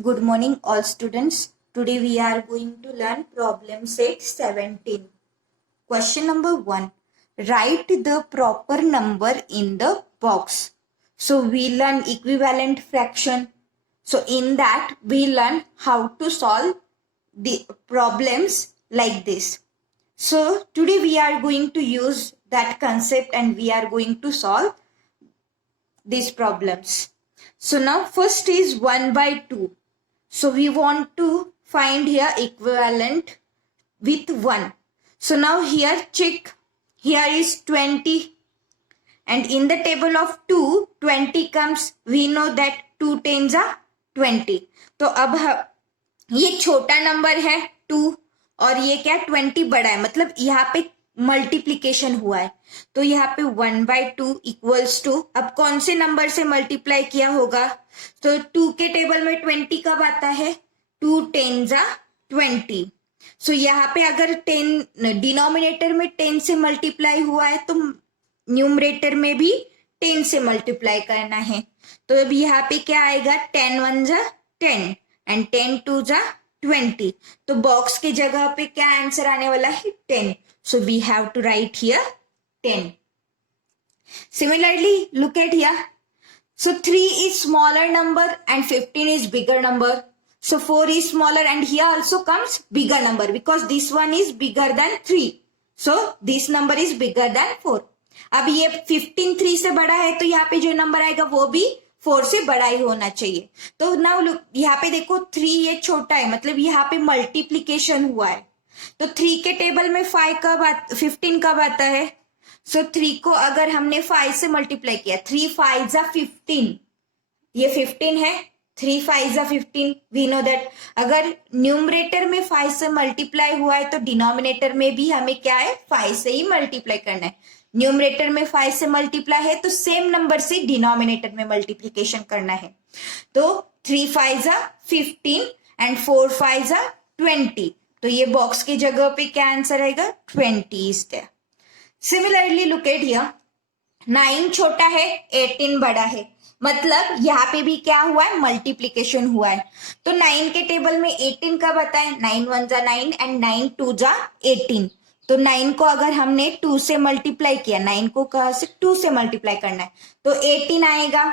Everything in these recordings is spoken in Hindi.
Good morning, all students. Today we are going to learn problem set 17. Question number 1. Write the proper number in the box. So we learn equivalent fraction. So in that we learn how to solve the problems like this. So today we are going to use that concept and we are going to solve these problems. So now first is 1 by 2. So we want to find here equivalent with 1. So now here check, here is 20 and in the table of 2, 20 comes, we know that 2 tens are 20. तो अब ये छोटा नंबर है 2 और ये क्या 20 बड़ा है, मतलब यहाँ पे मल्टीप्लीकेशन हुआ है तो यहाँ पे 1 by 2 इक्वल्स टू, अब कौन से नंबर से मल्टीप्लाई किया होगा, तो 2 के टेबल में 20 कब आता है, 2 टेन्स आ 20. सो यहाँ पे अगर 10 डिनोमिनेटर में 10 से मल्टीप्लाई हुआ है तो न्यूमरेटर में भी 10 से मल्टीप्लाई करना है. तो अब यहाँ पे क्या आएगा, 10 1 जा 10 एंड 10 2 जा 20. तो बॉक्स के जगह पे क्या आंसर आने वाला है, 10. So we have to write here 10. Similarly, look at here. So 3 is smaller number and 15 is bigger number. So 4 is smaller and here also comes bigger number because this one is bigger than 3. So this number is bigger than 4. अब ये 15 3 से बड़ा है तो यहाँ पे जो नंबर आएगा वो भी 4 से बड़ा ही होना चाहिए. तो नाउ लुक, यहाँ पे देखो 3 ये छोटा है, मतलब यहाँ पे मल्टीप्लीकेशन हुआ है. तो 3 के टेबल में 15 कब आता है, सो 3 को अगर हमने 5 से मल्टीप्लाई किया, 3 5 जा 15, ये 15 है, 3 5 जा 15, वी नो दैट. अगर न्यूमरेटर में 5 से मल्टीप्लाई हुआ है तो डिनोमिनेटर में भी हमें क्या है, 5 से ही मल्टीप्लाई करना है. न्यूमरेटर में 5 से मल्टीप्लाई है तो सेम नंबर से डिनोमिनेटर में मल्टीप्लीकेशन करना है. तो 3 5 जा 15 एंड 4 5 जा 20. तो ये बॉक्स की जगह पे क्या आंसर आएगा, 20 is there. Similarly look at here, 9 छोटा है 18 बड़ा है, मतलब यहाँ पे भी क्या हुआ है, मल्टीप्लीकेशन हुआ है. तो 9 के टेबल में 18 कब आता है, 9 1 जा 9 एंड 9 2 जा 18. तो 9 को अगर हमने 2 से मल्टीप्लाई किया, 9 को कहाँ से 2 से मल्टीप्लाई करना है तो 18 आएगा.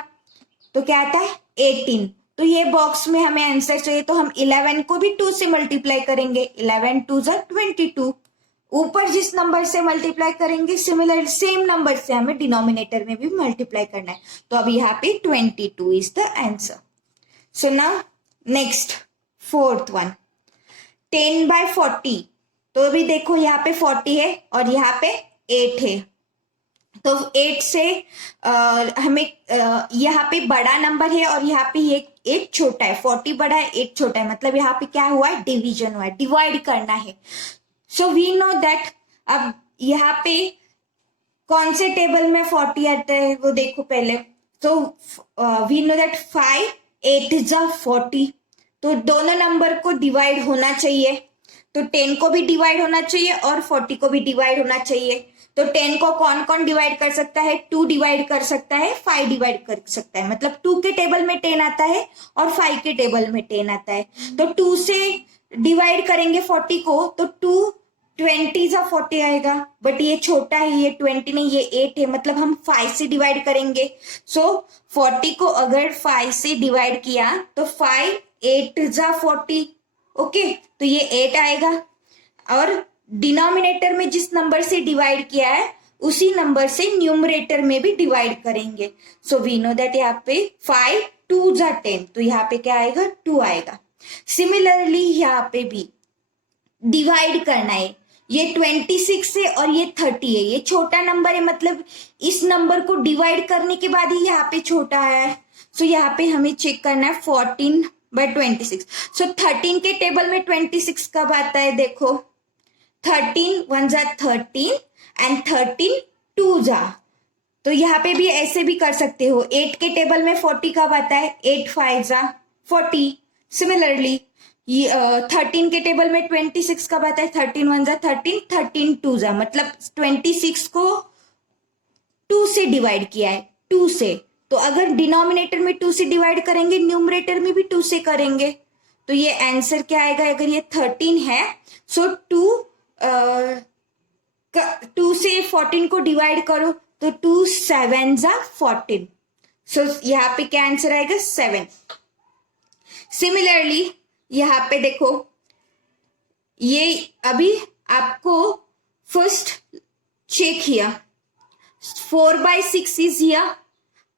तो क्या आता है 18. तो ये बॉक्स में हमें आंसर चाहिए तो हम 11 को भी 2 से मल्टीप्लाई करेंगे, 11 2 जा 22. ऊपर जिस नंबर से मल्टीप्लाई करेंगे सिमिलर सेम नंबर से हमें डिनोमिनेटर में भी मल्टीप्लाई करना है. तो अब यहाँ पे 22 is the answer. So now next fourth one, 10 by 40. तो अभी देखो यहाँ पे 40 है और यहाँ पे 8 है. तो 8 से हमें यहाँ पे बड़ा नंबर है और यहाँ पे ये 8 छोटा है, 40 बड़ा है 8 छोटा है, मतलब यहाँ पे क्या हुआ है, डिवीजन हुआ है, डिवाइड करना है. So we know that. अब यहाँ पे कौन से टेबल में 40 आता है वो देखो पहले. तो वी नो दैट 5 8 जा 40. तो दोनों नंबर को डिवाइड होना चाहिए, तो 10 को भी डिवाइड होना चाहिए और 40 को भी डिवाइड होना चाहिए. तो 10 को कौन कौन डिवाइड कर सकता है, 2 डिवाइड कर सकता है, 5 डिवाइड कर सकता है, मतलब 2 के टेबल में 10 आता है और 5 के टेबल में 10 आता है. तो 2 से डिवाइड करेंगे 40 को तो 2 20 जा 40 आएगा, बट ये छोटा है, ये 20 नहीं, ये 8 है, मतलब हम 5 से डिवाइड करेंगे. सो 40 को अगर 5 से डिवाइड किया तो 5 8 जा 40. ओके, तो ये 8 आएगा और डिनोमिनेटर में जिस नंबर से डिवाइड किया है उसी नंबर से न्यूमरेटर में भी डिवाइड करेंगे. सो वी नो दैट यहाँ पे 5 2 जा 10, तो यहाँ पे क्या आएगा, 2 आएगा. सिमिलरली यहाँ पे भी डिवाइड करना है, ये 26 है और ये 30 है, ये छोटा नंबर है, मतलब इस नंबर को डिवाइड करने के बाद ही यहाँ पे छोटा आया है. सो यहाँ पे हमें चेक करना है 14 by 26. सो 13 के टेबल में 26 कब आता है, देखो 13 1 जा 13 एंड 13 2 जा. तो यहाँ पे भी ऐसे भी कर सकते हो. 8 के टेबल में 40 कब आता है, 8 5 जा 40. सिमिलरली 13 के टेबल में 26 कब आता है, 13 1 जा 13 13 2 जा, मतलब 26 को 2 से डिवाइड किया है, 2 से, तो अगर डिनोमिनेटर में 2 से डिवाइड करेंगे, न्यूमरेटर में भी 2 से करेंगे, तो ये आंसर क्या आएगा? अगर ये 13 है, सो 2 से 14 को डिवाइड करो, तो 2 7 जा 14, सो यहाँ पे क्या आंसर आएगा? 7। सिमिलरली यहाँ पे देखो, ये अभी आपको फर्स्ट चेक किया, 4/6 इज हियर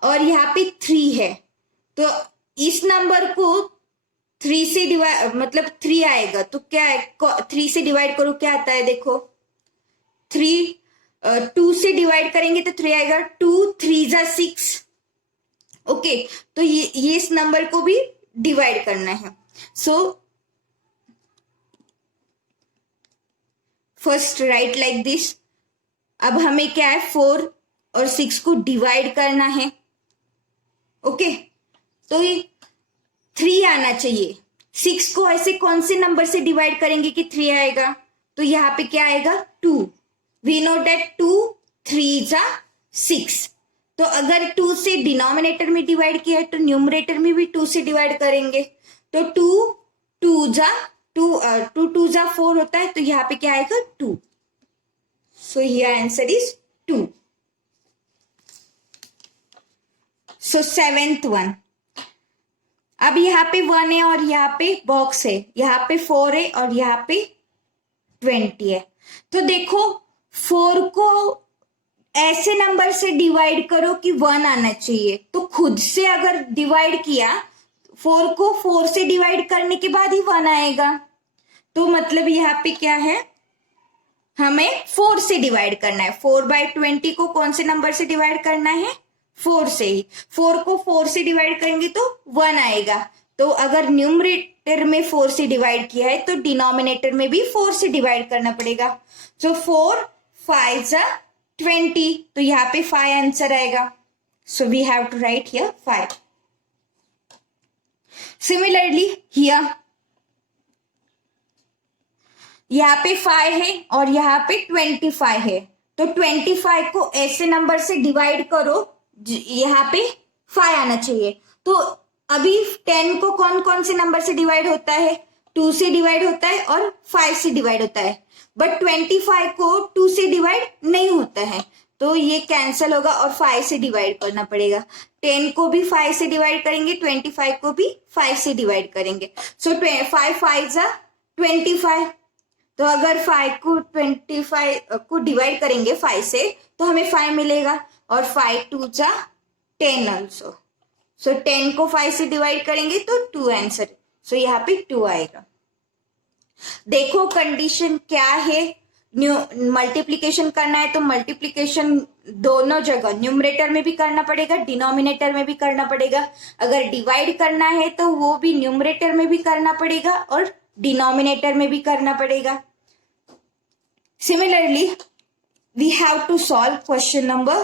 और यहाँ पे 3 है, तो इस नंबर को 3 से डिवाइड, मतलब 3 आएगा, तो क्या है? 3 से डिवाइड करो, क्या आता है? देखो 2 से डिवाइड करेंगे तो 3 आएगा, 2 3 जा 6। ओके, तो ये इस नंबर को भी डिवाइड करना है। So first right like this. अब हमें क्या है? 4 और 6 को डिवाइड करना है। ओके, तो ये 3 आना चाहिए। 6 को ऐसे कौन से नंबर से डिवाइड करेंगे कि 3 आएगा? तो यहाँ पे क्या आएगा? 2। वी नो दैट 2 3 जा 6। तो अगर 2 से डिनोमिनेटर में डिवाइड किया है तो न्यूमरेटर में भी 2 से डिवाइड करेंगे, तो 2 2 जा 2 जा 4 होता है, तो यहाँ पे क्या आएगा? 2। So here answer is 2। So 7th one. अब यहाँ पे 1 है और यहाँ पे बॉक्स है, यहाँ पे 4 है और यहाँ पे 20 है। तो देखो 4 को ऐसे नंबर से डिवाइड करो कि 1 आना चाहिए, तो खुद से अगर डिवाइड किया, 4 को 4 से डिवाइड करने के बाद ही 1 आएगा, तो मतलब यहाँ पे क्या है? हमें 4 से डिवाइड करना है। 4/20 को कौन से नंबर से डिवाइड करना है? 4 से ही। 4 को 4 से डिवाइड करेंगे तो 1 आएगा, तो अगर न्यूमरेटर में 4 से डिवाइड किया है तो डिनोमिनेटर में भी 4 से डिवाइड करना पड़ेगा। सो 4 5 जा 20, तो यहाँ पे 5 आंसर आएगा। So we have to write here 5। Similarly here यहाँ पे 5 है और यहाँ पे 25 है, तो 25 को ऐसे नंबर से डिवाइड करो, यहाँ पे 5 आना चाहिए। तो अभी 10 को कौन कौन से नंबर से डिवाइड होता है? 2 से डिवाइड होता है और 5 से डिवाइड होता है, बट 25 को 2 से डिवाइड नहीं होता है, तो ये कैंसिल होगा और 5 से डिवाइड करना पड़ेगा। 10 को भी 5 से डिवाइड करेंगे, 25 को भी 5 से डिवाइड करेंगे। सो 5 5 जा 25, तो अगर 5 को 25 को डिवाइड करेंगे 5 से, तो हमें 5 मिलेगा, और 5 2 जा 10 ऑल्सो। सो 10 को 5 से डिवाइड करेंगे तो 2 आंसर, सो यहाँ पे 2 आएगा। देखो कंडीशन क्या है, मल्टीप्लीकेशन करना है तो मल्टीप्लीकेशन दोनों जगह, न्यूमरेटर में भी करना पड़ेगा, डिनोमिनेटर में भी करना पड़ेगा। अगर डिवाइड करना है तो वो भी न्यूमरेटर में भी करना पड़ेगा और डिनोमिनेटर में भी करना पड़ेगा। Similarly, we have to solve question number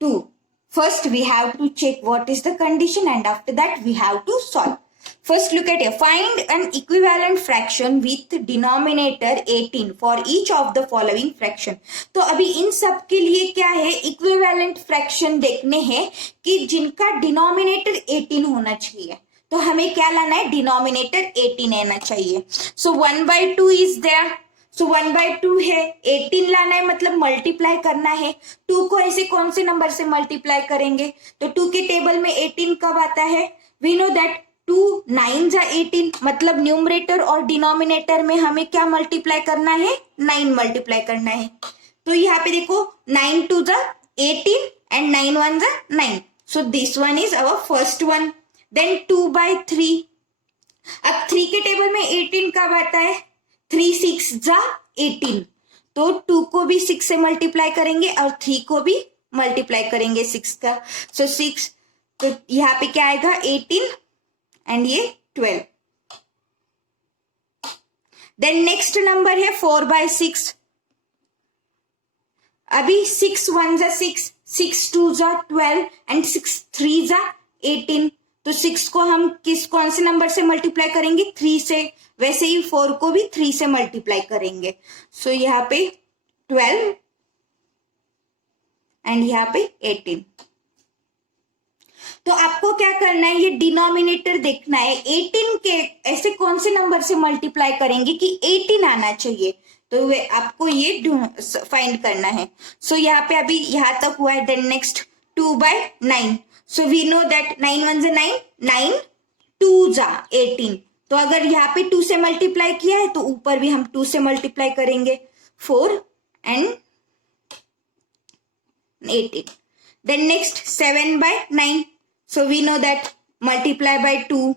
2. First, we have to check what is the condition, and after that, we have to solve. First, look at here. Find an equivalent fraction with denominator 18 for each of the following fraction. तो अभी इन सब के लिए क्या है? equivalent fraction देखने हैं कि जिनका denominator 18 होना चाहिए। तो हमें क्या लाना है? denominator 18 लेना चाहिए। So 1/2 is there. सो 1/2 है, 18 लाना है, मतलब मल्टीप्लाई करना है। 2 को ऐसे कौन से नंबर से मल्टीप्लाई करेंगे? तो 2 के टेबल में 18 कब आता है? वी नो दैट 2 9 जा 18, मतलब न्यूमरेटर और डिनोमिनेटर में हमें क्या मल्टीप्लाई करना है? 9 मल्टीप्लाई करना है। तो यहाँ पे देखो 9 2 जा 18 एंड 9 1 जा 9, so this one is our first one. Then 2/3, अब 3 के टेबल में 18 कब आता है? 3 6 जा 18, तो 2 को भी 6 से मल्टीप्लाई करेंगे और 3 को भी मल्टीप्लाई करेंगे 6 का, सो 6, तो यहाँ पे क्या आएगा? 18 एंड ये 12। देन नेक्स्ट नंबर है 4/6। अभी 6 1 जा 6, 6 2 जा 12 एंड 6 3 जा 18, तो 6 को हम कौन से नंबर से मल्टीप्लाई करेंगे? 3 से। वैसे ही 4 को भी 3 से मल्टीप्लाई करेंगे, सो यहाँ पे 12 एंड यहाँ पे 18। तो आपको क्या करना है, ये डिनोमिनेटर देखना है 18 के ऐसे कौन से नंबर से मल्टीप्लाई करेंगे कि 18 आना चाहिए, तो वे आपको ये फाइंड करना है। सो यहाँ पे अभी यहाँ तक हुआ है। Then next 2/9, so we know that 9 1 जा 9, 9 2 जा 18, तो अगर यहाँ पे 2 से मल्टीप्लाई किया है तो ऊपर भी हम 2 से मल्टीप्लाई करेंगे, 4 and 18. Then next 7/9, so we know that multiply by 2.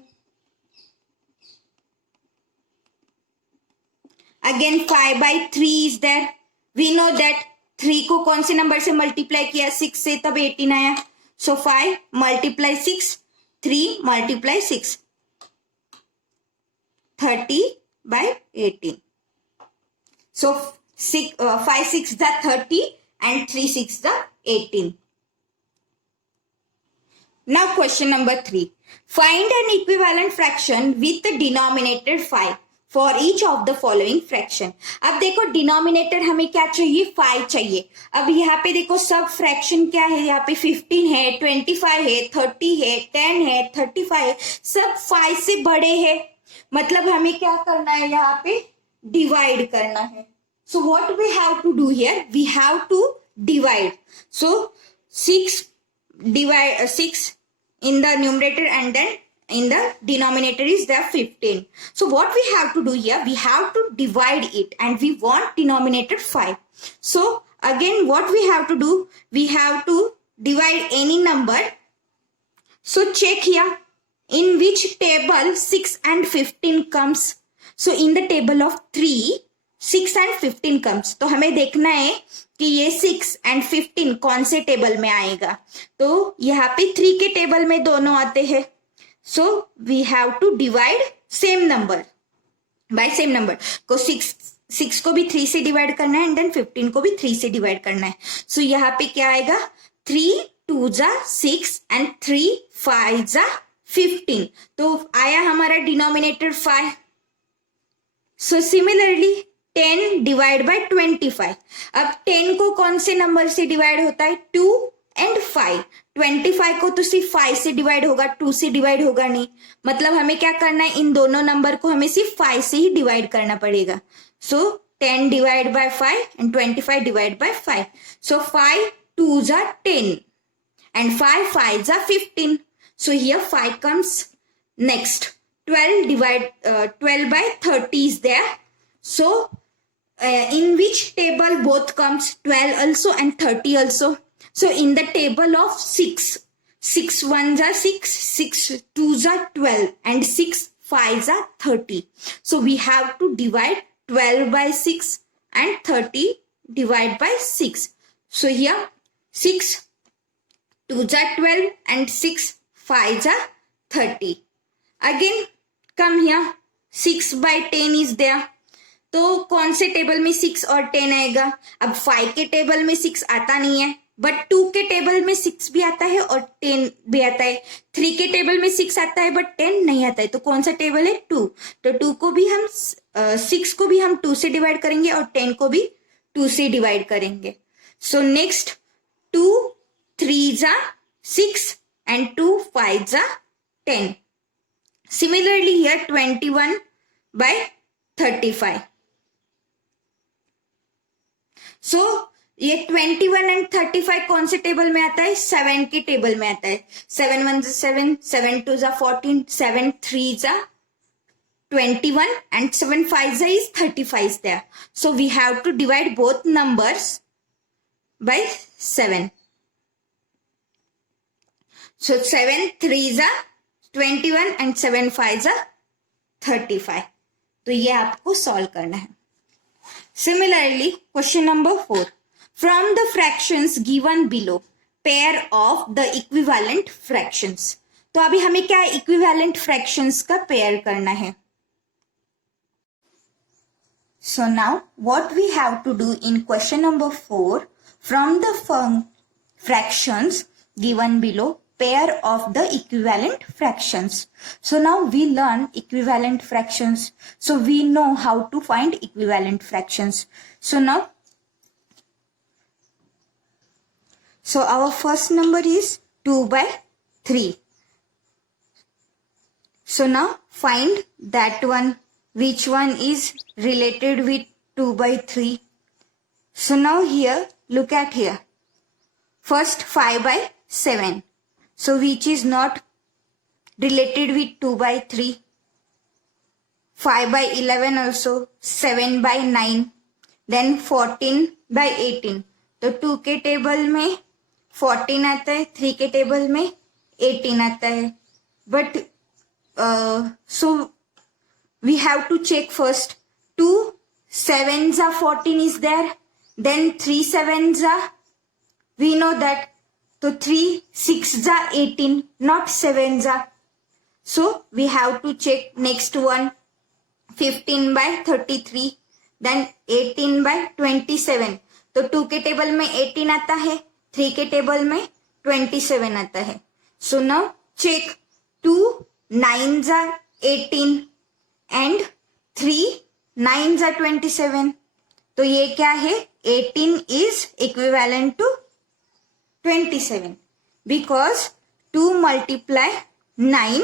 Again 5/3 is there. We know that 3 को कौन से नंबर से मल्टीप्लाई किया, 6 से, तब 18 आया। So 5 multiply 6, 3 multiply 6, 30/18. So 5 6 the 30 and 3 6 the 18. Now question number 3. Find an equivalent fraction with the denominator 5 for each of the following fraction. अब देखो डिनोमिनेटर हमें क्या चाहिए, 5 चाहिए। अब यहाँ पे देखो सब फ्रैक्शन क्या है, यहाँ पे 15 है, 25 है, 30 है, 10 है, 35 है, सब 5 से बड़े है। मतलब हमें क्या करना है, यहाँ पे डिवाइड करना है। So what we have to do here, we have to divide. So 6 in the numerator and then in the denominator is there 15. So what we have to do here, we have to divide it and we want denominator 5. So again what we have to do, we have to divide any number. So check here in which table 6 and 15 comes. So in the table of 3 6 and 15 comes. तो हमें देखना है कि ये 6 and 15 कौन से टेबल में आएगा। तो यहाँ पे 3 के टेबल में दोनों आते हैं। So we have to divide same number by same number को 6 को भी 3 से डिवाइड करना है एंड देन 15 को भी 3 से डिवाइड करना है। सो यहाँ पे क्या आएगा, 3 2 जा 6 एंड 3 5 जा 15, तो आया हमारा denominator 5। So similarly 10 divide by 25, अब 10 को कौन से नंबर से डिवाइड होता है, 2 and 5। 25 को तो सिर्फ 5 से डिवाइड होगा, 2 से डिवाइड होगा नहीं। मतलब हमें क्या करना है, इन दोनों नंबर को हमें सिर्फ 5 से ही डिवाइड करना पड़ेगा। सो 10 divide by 5 and 25 divide by 5। सो 5 2 जा 10 and 5 5 जा 15। So here 5 comes next। 12 by 30 is there. So in which table both comes, 12 also and 30 also. So in the table of 6, 6 1 ja 6, 6 2 ja 12 and 6 5 ja 30. So we have to divide 12 by 6 and 30 divide by 6. So here 6 2 ja 12 and 6 5 ja 30. Again come here, 6 by 10 is there. तो कौन से टेबल में 6 और 10 आएगा, अब 5 के टेबल में 6 आता नहीं है, बट 2 के टेबल में 6 भी आता है और 10 भी आता है। 3 के टेबल में 6 आता है बट 10 नहीं आता है, तो कौन सा टेबल है, 2। तो 2 को भी हम 6 को भी हम 2 से डिवाइड करेंगे और 10 को भी 2 से डिवाइड करेंगे। सो नेक्स्ट 2 3 जा 6 एंड 2 5 जा 10। Similarly here 21 by 35। सो ये 21 एंड 35 कौन से टेबल में आता है, 7 के टेबल में आता है। 7 1 7, 7 2 14, 7 3 21 and 7 5 is 35 there. So we have to divide both numbers by 7. So 7 3 21 and 7 5 35. तो ये आपको सॉल्व करना है। Similarly, question number 4. From the fractions given below, pair of the equivalent fractions. तो अभी हमें क्या equivalent fractions का pair करना है। So now what we have to do in question number 4, from the fractions given below, pair of the equivalent fractions. So now we learn equivalent fractions. So we know how to find equivalent fractions. So now, so our first number is 2 by 3. So now find that one, which one is related with 2 by 3. So now here, look at here. First 5 by 7. So which is not related with 2 by 3. 5 by 11 also, 7 by 9. Then 14 by 18. तो 2 के टेबल में 14 आता है, 3 के टेबल में 18 आता है. But so we have to check first. 2 7s are 14 is there. Then 3 7s are, we know that. So 3 6s are 18, not 7s are. So we have to check next one. 15 by 33. Then 18 by 27. तो 2 के टेबल में 18 आता है, 3 के टेबल में 27 आता है. So now check. 2 9s are 18 and 3 9s are 27. तो ये क्या है? 18 is equivalent to 27 because 2 multiply 9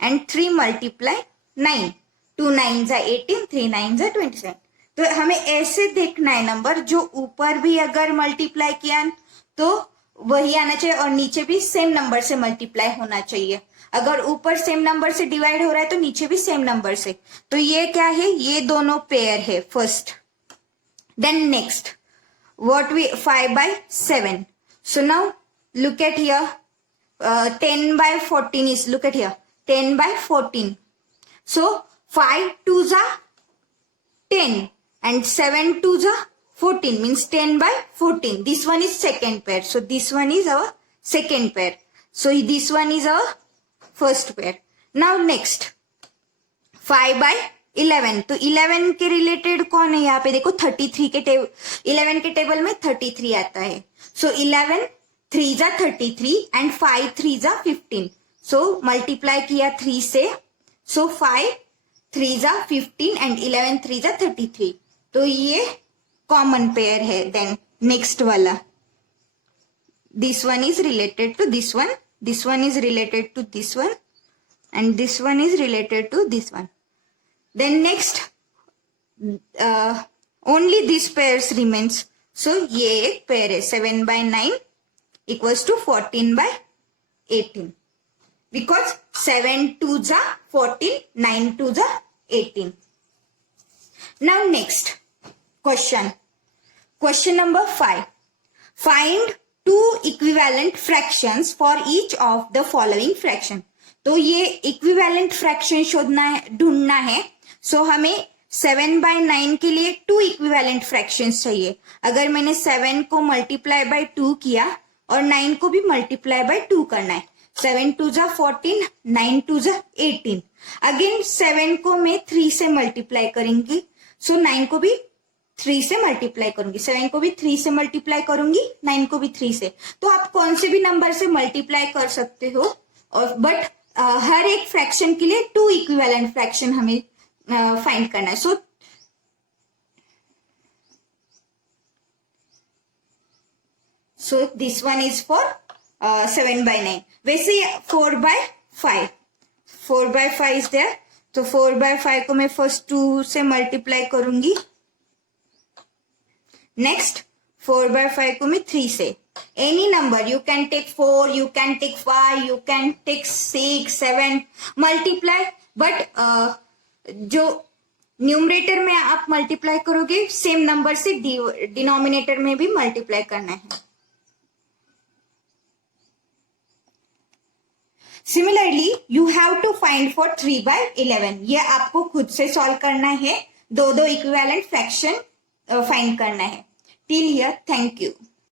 and 3 multiply 9. 2 9s are 18, 3 9s are 27. तो हमें ऐसे देखना है नंबर जो ऊपर भी अगर मल्टीप्लाई किया तो वही आना चाहिए और नीचे भी सेम नंबर से मल्टीप्लाई होना चाहिए. अगर ऊपर सेम नंबर से डिवाइड हो रहा है तो नीचे भी सेम नंबर से. तो ये क्या है? ये दोनों पेयर है first. Then next what we 5 by 7. So now look at here. 10 by 14 is, look at here, 10 by 14. So 5 2s are 10 and 7 2s are 14, means 10 by 14. This one is second pair. So this one is our second pair. So this one is our first pair. Now next 5 by 11. तो 11 के रिलेटेड कौन है? यहाँ पे देखो 33 के टेबल, 11 के टेबल में 33 आता है. So 11 3s are 33 and 5 3s are 15. So multiply किया 3 से. So 5 3s are 15 and 11 3s are 33. तो ये कॉमन पेयर है. देन नेक्स्ट वाला, this one is related to this one, this one is related to this one and this one is related to this one. Then next only this pairs remains. So ये एक पेयर है. 7 by 9 equals to 14 by 18 because 7 2s are 14, 9 2s are 18. Now next question number 5. Find 2 equivalent fractions for each of the following fraction. तो ये इक्विवेलेंट फ्रैक्शन ढूंढना है. सो हमें 7 by 9 के लिए 2 इक्विवेलेंट फ्रैक्शंस चाहिए. अगर मैंने 7 को मल्टीप्लाई बाय 2 किया और 9 को भी मल्टीप्लाई बाय 2 करना है. 7 2s are 14, 9 2s are 18. Again 7 को मैं 3 से मल्टीप्लाई करूंगी. सो 9 को भी 3 से मल्टीप्लाई करूंगी. 7 को भी 3 से मल्टीप्लाई करूंगी, 9 को भी 3 से. तो आप कौन से भी नंबर से मल्टीप्लाई कर सकते हो. और बट हर एक फ्रैक्शन के लिए 2 इक्विवेलेंट फ्रैक्शन हमें फाइंड करना है. सो this one is for 7 by 9. वैसे 4 by 5, 4 by 5 इज देयर. तो 4 by 5 को मैं फर्स्ट 2 से मल्टीप्लाई करूंगी. नेक्स्ट 4 by 5 को मैं 3 से. Any number you can take 4, you can take 5, you can take 6 7 multiply. But जो न्यूमरेटर में आप मल्टीप्लाई करोगे सेम नंबर से डिनोमिनेटर में भी मल्टीप्लाई करना है. Similarly you have to find for 3 by 11. ये आपको खुद से सॉल्व करना है. दो इक्विवेलेंट फ्रैक्शन फाइंड करना है. Till here, thank you.